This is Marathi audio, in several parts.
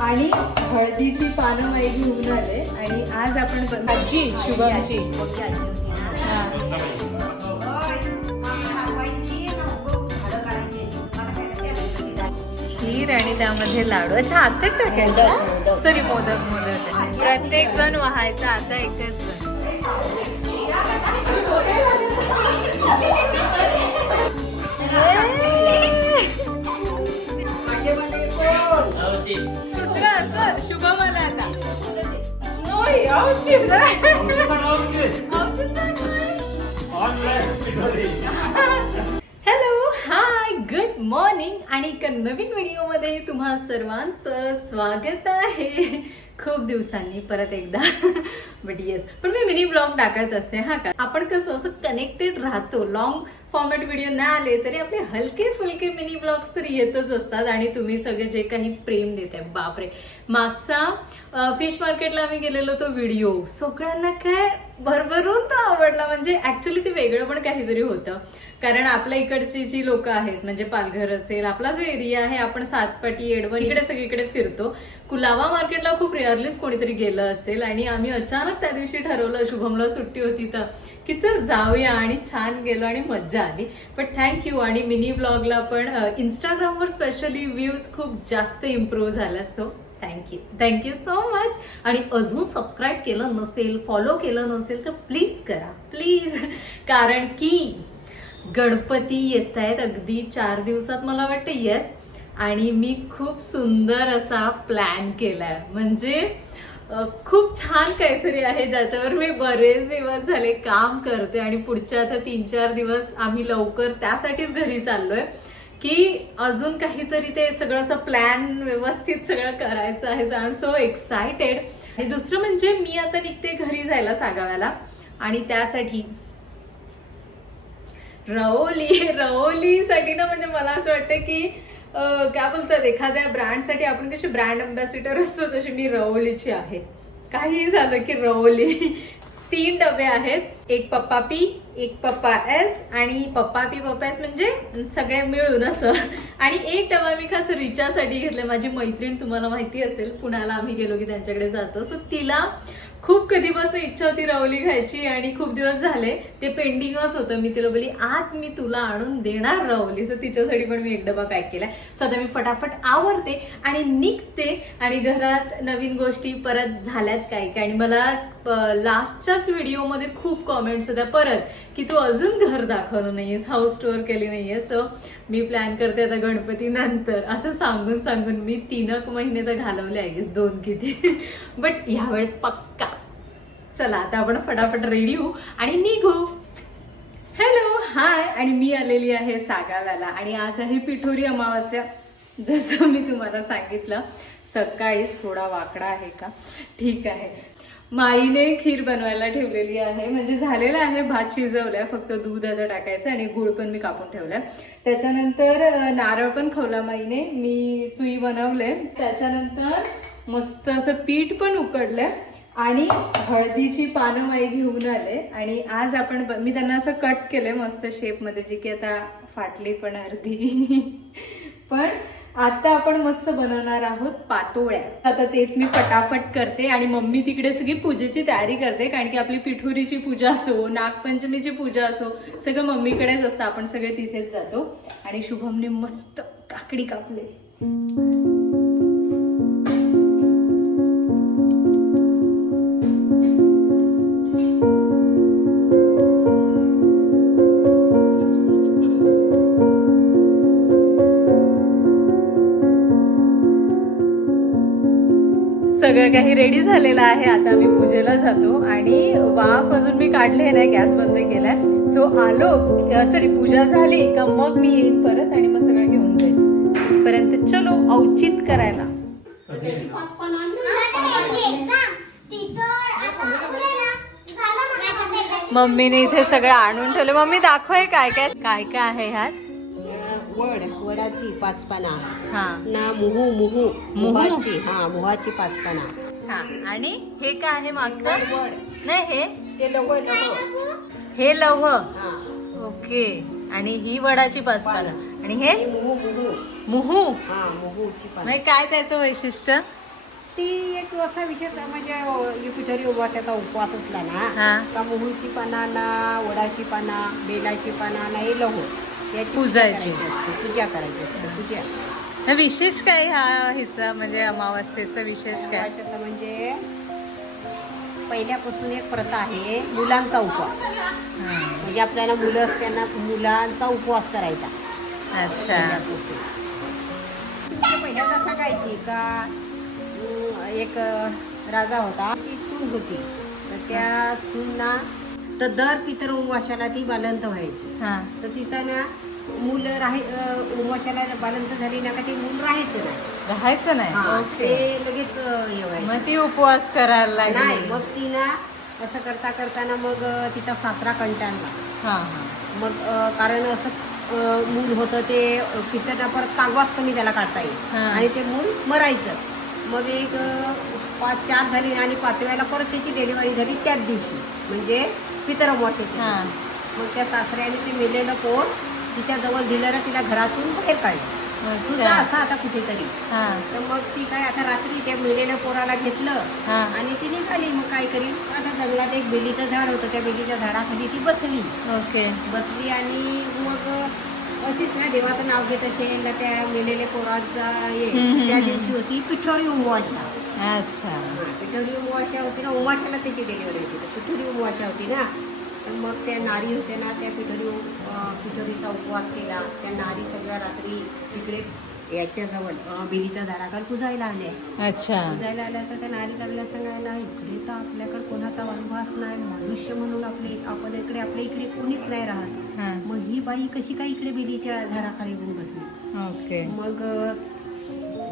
आणि हळदीची पानं माई घेऊन आले. आणि आज आपण बन- आजी शुभमची. हा. खीर आणि त्यामध्ये लाडू. अच्छा आता टाकायचं सॉरी मोदक. मोदक प्रत्येक जण व्हायचा आता एकच जण. शुभम आला आता. हॅलो हाय गुड मॉर्निंग आणि एका नवीन व्हिडिओमध्ये तुम्हा सर्वांचं स्वागत आहे. खूप दिवसांनी परत एकदा. बट येस पण मी मिनी ब्लॉग टाकत असते हा का? आपण कसं असं कनेक्टेड राहतो लॉंग फॉर्मॅट व्हिडिओ नाही आले तरी आपले हलके फुलके मिनी ब्लॉग्स तर येतच असतात आणि तुम्ही सगळे जे काही प्रेम देताय बापरे. मागचा फिश मार्केटला आम्ही गेलेलो तो व्हिडिओ सगळ्यांना काय भरभरून तो आवडला. म्हणजे ऍक्च्युली ते वेगळं पण काहीतरी होतं. कारण आपल्या इकडची जी लोक आहेत म्हणजे पालघर असेल आपला जो एरिया आहे आपण सातपाटी एडवण इकडे सगळीकडे फिरतो. कुलावा मार्केटला खूप रेअरलीच कोणीतरी गेलं असेल आणि आम्ही अचानक त्या दिवशी ठरवलं शुभमला सुट्टी होती तर. की चल जाऊया आणि छान गेलो आणि मज्जा आली. पण थँक्यू आणि मिनी ब्लॉगला पण इंस्टाग्रामवर स्पेशली व्ह्यूज खूप जास्त इम्प्रूव्ह झाल्या so thank you thank you so much आणि अजून सबस्क्राईब केलं नसेल फॉलो केलं नसेल तर प्लीज करा. प्लीज कारण की गणपती येत आहेत अगदी चार दिवसात मला वाटतं येस आणि मी खूप सुंदर असा प्लॅन केला आहे म्हणजे खूप छान काहीतरी आहे ज्याच्यावर मी बरेच दिवस झाले काम करते आणि पुढच्या आता तीन चार दिवस आम्ही लवकर त्यासाठीच घरी चाललोय की अजून काहीतरी ते सगळं असं प्लॅन व्यवस्थित सगळं करायचं आहे. आय एम सो एक्सायटेड आणि दुसरं म्हणजे मी आता निघते घरी जायला सागाव्याला. आणि त्यासाठी रवली रवलीसाठी ना म्हणजे मला असं वाटतं की काय बोलतात एखाद्या ब्रँडसाठी आपण कशी ब्रँड अम्बॅसिडर असतो तशी मी रवलीची आहे. काहीही झालं की रवली. तीन डबे आहेत. एक पप्पा पी एक पप्पा एस आणि पप्पा पी पप्पा एस म्हणजे सगळे मिळून असं. आणि एक डबा मी खास रिचासाठी घेतला माझी मैत्रीण तुम्हाला माहिती असेल पुण्याला आम्ही गेलो की त्यांच्याकडे जातो. सो तिला खूप कधीपासून इच्छा होती रवली खायची आणि खूप दिवस झाले. ते पेंडिंगच होतं. मी तिला बोली आज मी तुला आणून देणार रवली. सो तिच्यासाठी पण मी एक डबा पॅक केलाय. सो आता मी फटाफट आवरते आणि निघते आणि घरात नवीन गोष्टी परत झाल्यात काही काय आणि मला लास्टच्याच व्हिडिओमध्ये खूप कॉमेंट्स होत्या. परत की तू अजून घर दाखवलं नाहीयेस हाऊस टूअर केली नाहीये सो मी प्लॅन करते आता गणपती नंतर. असं सांगून सांगून मी तीनक महिने तर घालवले आहे गेस दोन किती. बट ह्यावेळेस पक्का. चला आता आपण फटाफट रेडी होऊ आणि निघू. हॅलो हाय आणि मी आलेली आहे सागाव्याला आणि आज आहे पिठोरी अमावस्या. जसं मी तुम्हाला सांगितलं सकाळीच थोडा वाकडा आहे का? ठीक आहे. माईने खीर बनवायला ठेवलेली आहे. म्हणजे झालेलं आहे भात शिजवलाय फक्त दूध आता टाकायचं आणि गुळ पण मी कापून ठेवलाय. त्याच्यानंतर नारळ पण खवला माईने. मी चुई बनवले त्याच्यानंतर मस्त असं पीठ पण उकडलंय आणि हळदीची पानं माई घेऊन आले. आणि आज आपण ब- मी त्यांना असं कट केलंय मस्त शेपमध्ये जी की आता फाटली पण अर्धी. पण आता आपण मस्त बनवणार आहोत पातोळ्या. आता तेच मी फटाफट करते आणि मम्मी तिकडे सगळी पूजेची तयारी करते कारण की आपली पिठोरीची पूजा असो नागपंचमीची पूजा असो सगळं मम्मीकडेच असतं. आपण सगळे तिथेच जातो आणि शुभमने मस्त काकडी कापले. सगळं काही रेडी झालेलं आहे. आता मी पूजेला जातो आणि वाफ अजून मी काढले नाही गॅस बंद केलाय. सो आलो. सॉरी पूजा झाली का मग मी येईन परत आणि मग सगळं घेऊन जाईन. पर्यंत चलो औचित करायला. मम्मीने इथे सगळं आणून ठेवलं. मम्मी दाखवाय काय काय? काय काय आहे ह्यात? वड वडाची पाचपाना हा. ना मुहू मुहू मुहू? मुहाची हा मुहाची पाचपाना हा आणि हे काय आहे मागचं? नाही हे? ते हे लव. हा. ओके. आणि ही वडाची पाचपाला आणि हे? मुहू मुहू. मुहू? हा मुहूची पान म्हणजे काय त्याचं वैशिष्ट्य? ती एक असा विशेष म्हणजे अ, पिठोरी उपवासाचा उपवास असला ना हा. का मोहूची पाना ना वडाची पाना बेलाची पाना ना हे लहो याची पूजा पूजायची. करायची असते पूजा करायची असते पूजा हे विशेष काय ह्या हिचा म्हणजे अमावस्येचं विशेष काय म्हणजे पहिल्यापासून एक प्रथा आहे मुलांचा उपवास हा. म्हणजे आपल्याला मुलं असताना मुलांचा उपवास करायचा अच्छा पहिल्यापासून. तुमच्या पहिल्यांदा सांगायची का अं, एक अं, राजा होता ती सून होती तर त्या सूनना तर दर पितर उमाशाला ती बालंत व्हायची. हा. तर तिचा ना मूल राही अं, उमाशाला बालंत झाली ना का ते मूल राहायचं नाही. राहायचं नाही? ओके. ते लगेच हे व्हायचं. मग ती उपवास करायला नाही लागली मग ती ना असं करता करताना मग अं, तिचा सासरा कंटाळला. हा हा. मग अं, कारण असं अं, मूल होतं ते पितळा परत कागवास कमी त्याला काढता येईल. हा. आणि ते मूल मरायचं. मग एक पाच चार झाली आणि पाचव्याला परत त्याची डिलिव्हरी झाली त्याच दिवशी. म्हणजे पितर अमावस्येच्या हा. मग त्या सासऱ्याने ते मेलेलं पोर तिच्या जवळ दिलं ना तिला घरातून बाहेर काढलं. तुझा असा आता कुठेतरी. हा. तर मग ती काय आता रात्री त्या मेलेल्या पोराला घेतलं आणि ती निघाली. मग काय करील आता जंगलात एक बेलीचं झाड होतं. त्या बेलीच्या झाडाखाली ती बसली. ओके. बसली आणि मग अशीच ना देवाचं नाव घेत असेल ना त्या मेलेल्या पोराचा हे त्या. दिवशी होती पिठोरी उमवाशा. अच्छा. पिठोरी उमवाशा होती ना उमाशाला त्याची डिलिव्हरी होती. पिठोरी उमवाशा होती ना तर मग त्या नारी होत्या ना त्या पिठोरी पिठोरीचा उपवास केला. त्या नारी सगळ्या रात्री तिकडे याच्याजवळ बेलीच्या झाडाकडे पुजायला आल्या अच्छा. पुजायला आल्या तर त्या नारी लागल्या सांगायला इकडे तर आपल्याकडे कोणाचा वनवास नाही. मनुष्य म्हणून आपले आपण इकडे आपल्या इकडे कोणीच नाही राहत. मग ही बाई कशी काय इकडे बेलीच्या झाडाखाली येऊन बसली? ओके. मग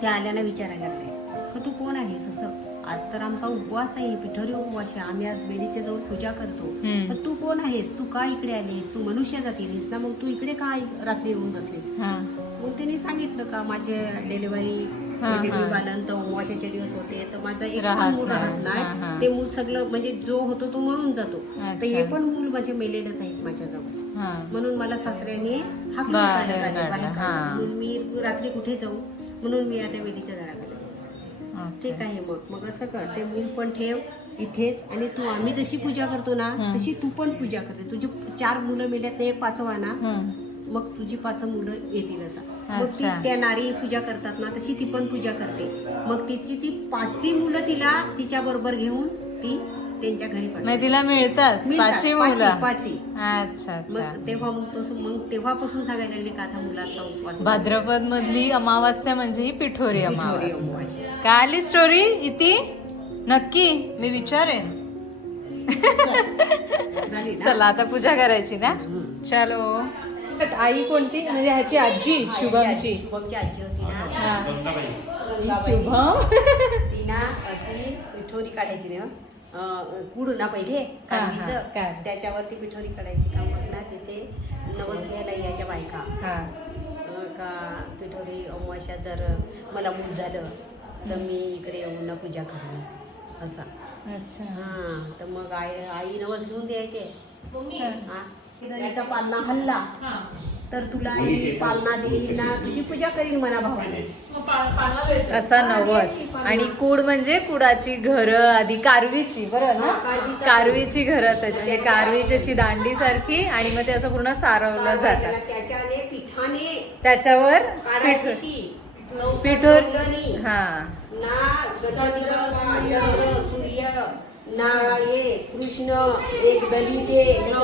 त्या आल्याला विचारायला लागले का तू कोण आहेस असं? आज तर आमचा उपवास आहे पिठोरी उपवास आहे आम्ही आज बेलीच्या जवळ पूजा करतो. तर तू कोण आहेस तू का इकडे आलीस तू मनुष्य जातीस ना मग तू इकडे का रात्री येऊन बसलीस हा मग त्यांनी सांगितलं का माझे डिलिव्हरी म्हणजे बालंत उपवासाचे दिवस होते तर माझा एक मूल. राहत. नाही ते मूल सगळं म्हणजे जो होतो तो मरून जातो तर. हे पण मूल माझे मेलेलंच आहेत माझ्याजवळ म्हणून मला सासऱ्याने हा. म्हणून मी रात्री कुठे जाऊ म्हणून मी आता वेलीच्या. ओके. ठीक आहे मग मग असं कर ते मूल पण ठेव इथेच आणि तू आम्ही जशी पूजा करतो ना. तशी तू पण पूजा करते तुझी चार मुलं ना एक पाचवा ना. मग तुझी पाच मुलं येतील असं मग ती. त्या नारी पूजा करतात ना तशी ती पण पूजा करते मग तिची ती पाचही मुलं तिला तिच्या बरोबर घेऊन ती त्यांच्या घरी मग पाठवते. तिला मिळतात. मिळतात, पाचवी पाची मुलं. पाची. अच्छा अच्छा. मग तेव्हा मग तो मग तेव्हापासून सांगायला लागले का आता मुलांचा उपवास भाद्रपद मधली अमावस्या म्हणजे ही पिठोरी पिठोरी अमावस्या. अमावस्या. काय आली स्टोरी इति? नक्की. मी विचारेन. झाली ना? चला आता पूजा करायची ना? चलो. आई कोणती? म्हणजे ह्याची आजी शुभमची. शुभमची आजी होती ना? हा. गंगाबाई. शुभम. ती ना अशी पिठोरी काढायची ना? अं, कुड ना पहिले काढ. त्याच्यावरती पिठोरी काढायची का मग ना तिथे. नवस घ्यायला यायच्या बायका का पिठोरी अमावस्या जर मला मूल झालं तर मी इकडे येऊन ना पूजा करेन असं. असा. अच्छा. हां तर मग आई आई नवस घेऊन द्यायचे. हा. पालना हल्ला तर तुला पालना देईल ना तुझी पूजा करीन म्हणा भावाने असा नवस आणि कुड म्हणजे कुडाची घर आधी कारवीची बरं ना कारवीचं. घर असायची म्हणजे कारवीची अशी दांडी सारखी आणि मग ते असं पूर्ण सारवलं जातं त्याच्याने पिठाने त्याच्यावर पिठ. पिठोर. हा कृष्ण एक ना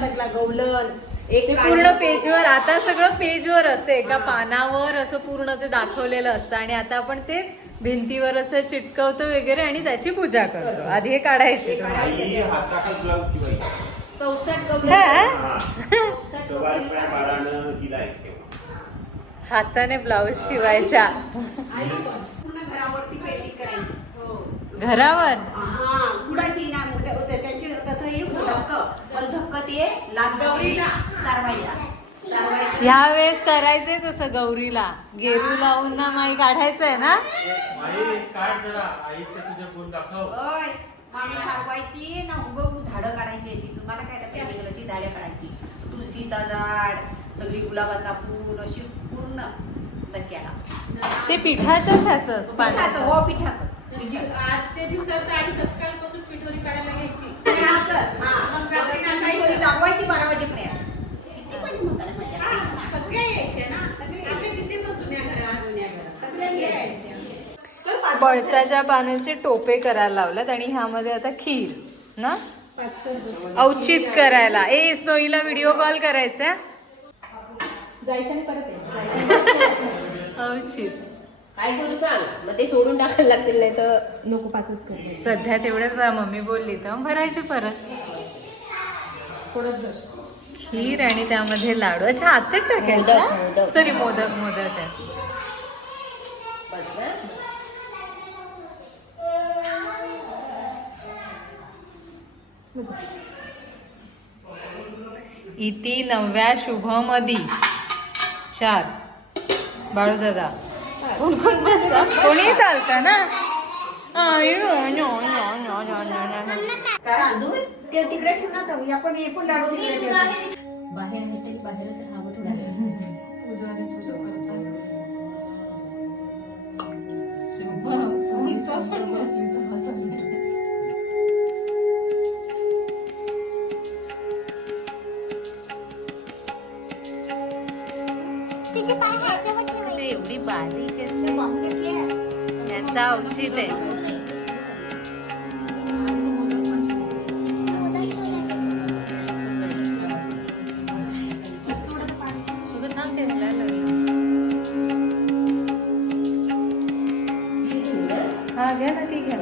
सगळा गौलन एक पूर्ण पेजवर आता सगळं पेजवर असते एका पानावर असं पूर्ण ते दाखवलेलं असतं. आणि आता आपण ते भिंतीवर असं चिटकवतो वगैरे आणि त्याची पूजा करतो. आधी हे काढायचे. आई हाताखाल ब्लाऊज घरावर. हा कुडाची ना होते त्यांची हे धक्क. पण धक्क ते ह्या वेळेस करायचंय तसं गौरीला. गेरू लावून ना माई काढायचंय ना? मामी सारवायची ना उभं उभं झाडं काढायची अशी. तुम्हाला काय अशी झाडं काढायची. तुळशीचा झाड सगळी गुलाबाचा फूल अशी पूर्ण चक्क्याला ते पिठाच्याच ह्याच हो पिठाचं. आजच्या दिवसात आई सकाळपासून पिठोरी काढायला घ्यायची. हा. मग रात्री नाचायचं. जागवायची बारा वाजेपर्यंत. ना. किती पण जुन्या जुन्या पानाचे टोपे करायला लावल्यात आणि ह्यामध्ये आता खीर ना? औचित करायला. ए स्नोईला व्हिडिओ कॉल करायचा. औचित काय करू सांग? मग ते सोडून टाकायला लागतील नाही तर नको पाचच कर. सध्या तेवढंच मला मम्मी बोलली तर भरायचे परत. थोडंच धर. खीर आणि त्यामध्ये लाडू. अच्छा आत्ताच मोदक, टाकायचं मोदक. सॉरी मोदक मोदक आहे. बस ना. इति नवव्या शुभमधी चार. बाळू दादा कोण कोण बसला कोणी चालतं ना आयो, no, no, no, no, no, no. तांदूळ ते तिकडे आपण हे पण लाडू. बाहेर बाहेरच राहावं थोडा तिचे पाय ह्याच्यावर ठेवायचे. एवढी बारीक आहे याचा औचित आहे. हा घ्या ना ती घ्या.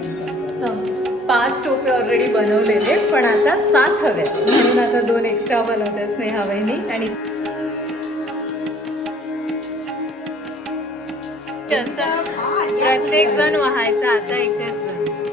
पाच टोपे ऑलरेडी बनवलेले पण आता सात हव्यात म्हणून आता दोन एक्स्ट्रा बनवतात स्नेहा वहिनी आणि असं प्रत्येक जण व्हायचा आता एकच जण.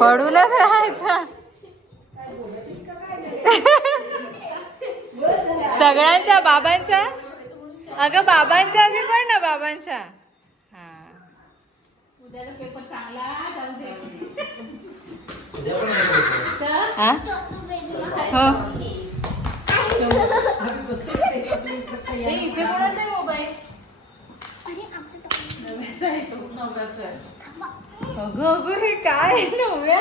पडूनच राहायचा. सगळ्यांच्या बाबांच्या? अगं बाबांच्या आधी पण ना बाबांच्या. हा. हा? हो. इथे कोणाचा आहे मोबाईल? अगं अगं हे काय आहे नव्या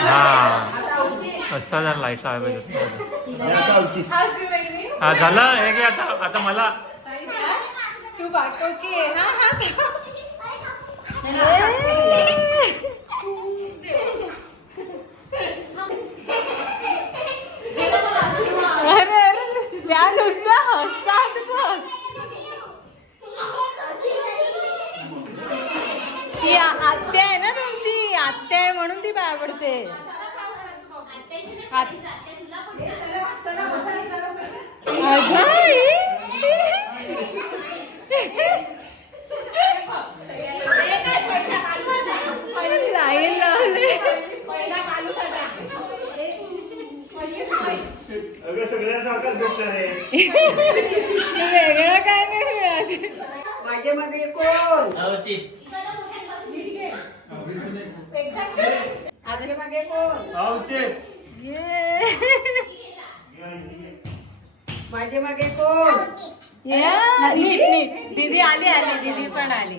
हा असा जर लाइट लावायला पाहिजे हा झालं हे घे आता. आता मला तू पाठव की. हा हा अरे अरे त्या नुसत्या हसतात बस ती आ- आत्या आहे ना तुमची आत्या आहे म्हणून ती पाय पडते आत- अगं आई. आणि लाईन लावली अगं सगळ्यांसारखाच भेटणार आहे वेगळं काय नाही मागे कोण? माझ्या मागे कोण माझ्या मागे कोण दीदी आली आली दीदी पण आली.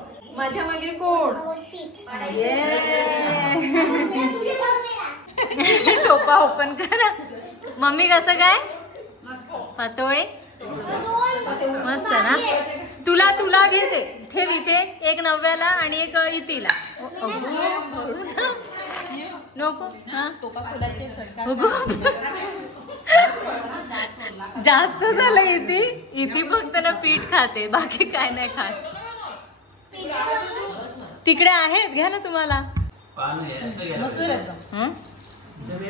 माझ्या मागे कोण? टोपा ओपन करा. मम्मी कसं काय? पातोळे? मस्त ना? तुला तुला घेते. ठेव इथे. एक नव्याला आणि एक इतीला. नको? हा. जास्त झालं इथे इथे फक्त ना पीठ खाते बाकी काय नाही खात. तिकडे आहेत? घ्या ना तुम्हाला.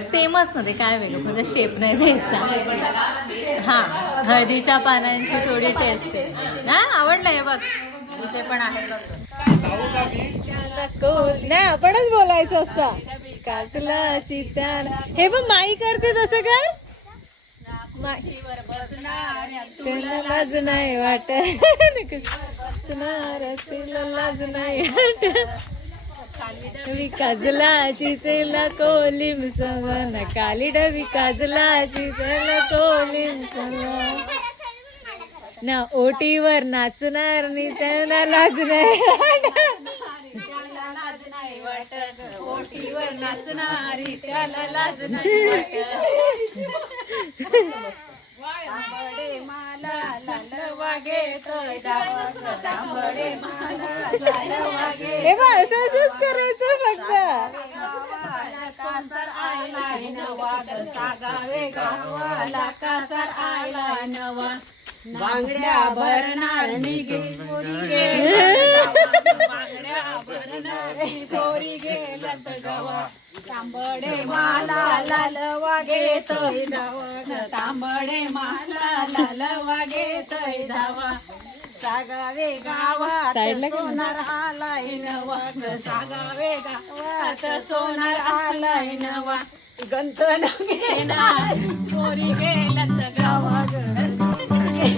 सेमच ना ते काय वेगळं? फक्त शेप नाही द्यायचा. हा हळदीच्या पानांची थोडी टेस्ट आहे. ना आवडलं हे बघ. इथे पण आहे नाही आपणच बोलायचं असतं. काचला चित्याला हे पण माई करते तसं काय? लाज नाही वाट सुनार तिला लाज नाही वाट डबी काजलाची तेला कोलिम सवन काली डबी काजलाची तेला कोलिम सवन ना ओटीवर नाचणार नि त्यांना लाज नाही वाटत. ओटीवर नाचणारी त्याला लाज नाही तांबडे माला लाल वागे तांबडे माला लाल वागे हे बघ असं असंच करायचं फक्त. कासर आयलाय नवा सागावे गावाला कासर आयलाय नवा. बांगड्या भरणार पोरी गे. पोरी गेलत गवा तांबडे माला लाल वागे तोय धावा तांबडे माला लाल वागे तोय धावा सागावे गावात सोनार आलाय नवा. सागावे गावात सोनार आलाय नवा. गंतन घेणार पोरी गेलत